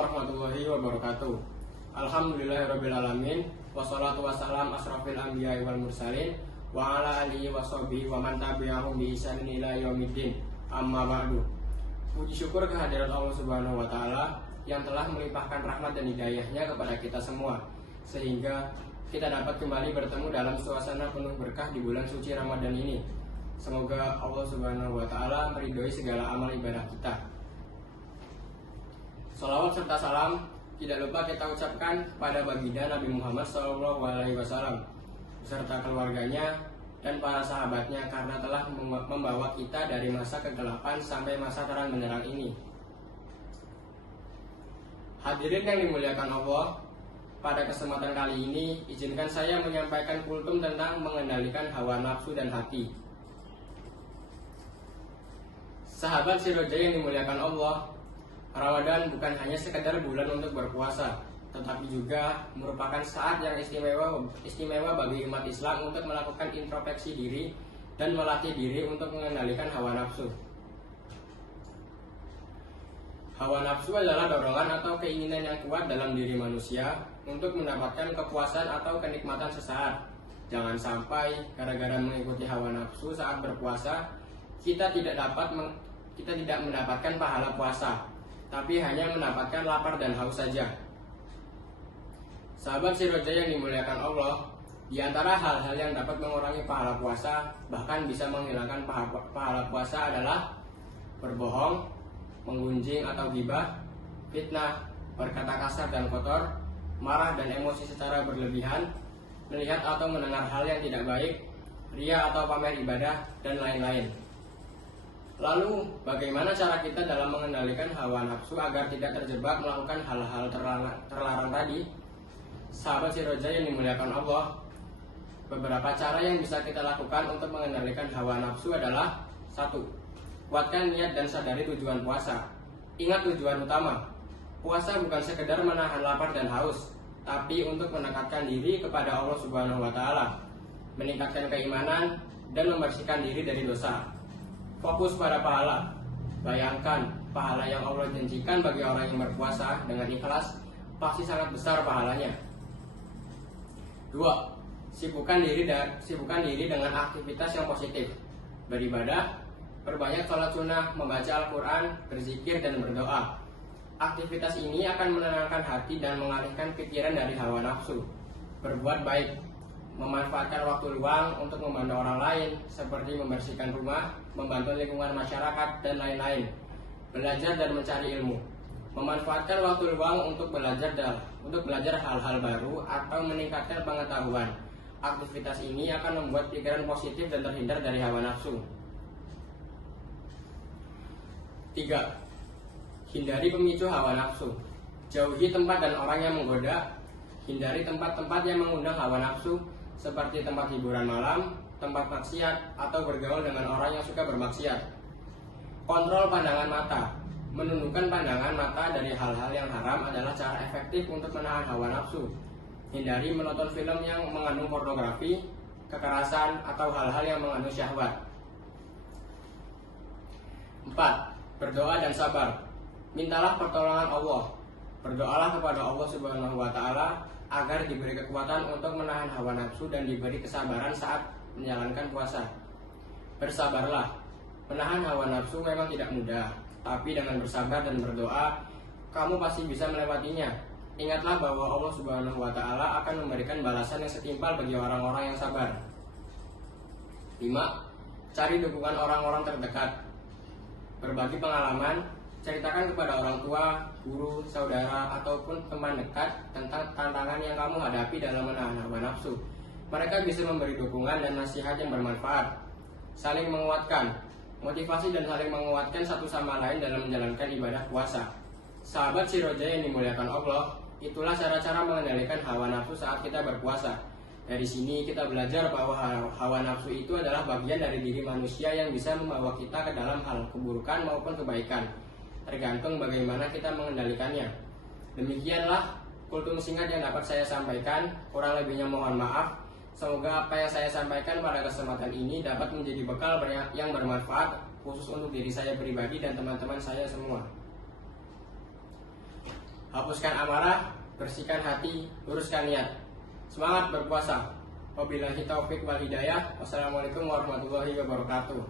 warahmatullahi wabarakatuh. Alhamdulillahirrabbilalamin. Wassalatu wassalam asrafil anbiya'i wal mursalin wa ala alihi wa sahbihi wa man tabi'ahum bi ihsanin ila yaumiddin. Amma ba'du. Puji syukur kehadirat Allah Subhanahu wa taala yang telah melimpahkan rahmat dan hidayahnya kepada kita semua, sehingga kita dapat kembali bertemu dalam suasana penuh berkah di bulan suci Ramadan ini. Semoga Allah Subhanahu wa taala meridhoi segala amal ibadah kita. Salawat serta salam tidak lupa kita ucapkan pada baginda Nabi Muhammad SAW beserta keluarganya dan para sahabatnya, karena telah membawa kita dari masa kegelapan sampai masa terang benderang ini. Hadirin yang dimuliakan Allah, pada kesempatan kali ini izinkan saya menyampaikan kultum tentang mengendalikan hawa nafsu dan hati. Sahabat Siroja yang dimuliakan Allah, Ramadan bukan hanya sekedar bulan untuk berpuasa, tetapi juga merupakan saat yang istimewa bagi umat Islam untuk melakukan introspeksi diri dan melatih diri untuk mengendalikan hawa nafsu. Hawa nafsu adalah dorongan atau keinginan yang kuat dalam diri manusia untuk mendapatkan kepuasan atau kenikmatan sesaat. Jangan sampai gara-gara mengikuti hawa nafsu saat berpuasa, kita tidak mendapatkan pahala puasa, tapi hanya mendapatkan lapar dan haus saja. Sahabat Siroja yang dimuliakan Allah, di antara hal-hal yang dapat mengurangi pahala puasa, bahkan bisa menghilangkan pahala puasa adalah berbohong, menggunjing atau ghibah, fitnah, berkata kasar dan kotor, marah dan emosi secara berlebihan, melihat atau mendengar hal yang tidak baik, ria atau pamer ibadah, dan lain-lain. Lalu, bagaimana cara kita dalam mengendalikan hawa nafsu agar tidak terjebak melakukan hal-hal terlarang tadi? Sahabat Siroja yang dimuliakan Allah, beberapa cara yang bisa kita lakukan untuk mengendalikan hawa nafsu adalah: 1. Kuatkan niat dan sadari tujuan puasa. Ingat tujuan utama. Puasa bukan sekedar menahan lapar dan haus, tapi untuk mendekatkan diri kepada Allah Subhanahu wa taala, meningkatkan keimanan dan membersihkan diri dari dosa. Fokus pada pahala. Bayangkan, pahala yang Allah janjikan bagi orang yang berpuasa dengan ikhlas pasti sangat besar pahalanya. 2. Sibukkan diri dengan aktivitas yang positif. Beribadah, perbanyak sholat sunnah, membaca Al-Quran, berzikir, dan berdoa. Aktivitas ini akan menenangkan hati dan mengalihkan pikiran dari hawa nafsu. Berbuat baik, memanfaatkan waktu luang untuk membantu orang lain, seperti membersihkan rumah, membantu lingkungan masyarakat, dan lain-lain. Belajar dan mencari ilmu. Memanfaatkan waktu luang untuk belajar hal-hal baru atau meningkatkan pengetahuan. Aktivitas ini akan membuat pikiran positif dan terhindar dari hawa nafsu. 3. Hindari pemicu hawa nafsu. Jauhi tempat dan orang yang menggoda. Hindari tempat-tempat yang mengundang hawa nafsu, seperti tempat hiburan malam, tempat maksiat, atau bergaul dengan orang yang suka bermaksiat. Kontrol pandangan mata. Menundukkan pandangan mata dari hal-hal yang haram adalah cara efektif untuk menahan hawa nafsu. Hindari menonton film yang mengandung pornografi, kekerasan, atau hal-hal yang mengandung syahwat. 4. Berdoa dan sabar. Mintalah pertolongan Allah. Berdoalah kepada Allah Subhanahu wa taala agar diberi kekuatan untuk menahan hawa nafsu dan diberi kesabaran saat menjalankan puasa. Bersabarlah. Menahan hawa nafsu memang tidak mudah, tapi dengan bersabar dan berdoa, kamu pasti bisa melewatinya. Ingatlah bahwa Allah Subhanahu wa taala akan memberikan balasan yang setimpal bagi orang-orang yang sabar. 5. Cari dukungan orang-orang terdekat. Berbagi pengalaman, ceritakan kepada orang tua, guru, saudara, ataupun teman dekat tentang tantangan yang kamu hadapi dalam menahan hawa nafsu. Mereka bisa memberi dukungan dan nasihat yang bermanfaat. Saling menguatkan. Motivasi dan saling menguatkan satu sama lain dalam menjalankan ibadah puasa. Sahabat Siroja yang dimuliakan Allah, itulah cara-cara mengendalikan hawa nafsu saat kita berpuasa. Dari sini kita belajar bahwa hawa nafsu itu adalah bagian dari diri manusia yang bisa membawa kita ke dalam hal keburukan maupun kebaikan, tergantung bagaimana kita mengendalikannya. Demikianlah kultum singkat yang dapat saya sampaikan. Kurang lebihnya mohon maaf. Semoga apa yang saya sampaikan pada kesempatan ini dapat menjadi bekal yang bermanfaat, khusus untuk diri saya pribadi dan teman-teman saya semua. hapuskan amarah, bersihkan hati, luruskan niat. Semangat berpuasa. Wabillahi taufik wal hidayah. Wassalamualaikum warahmatullahi wabarakatuh.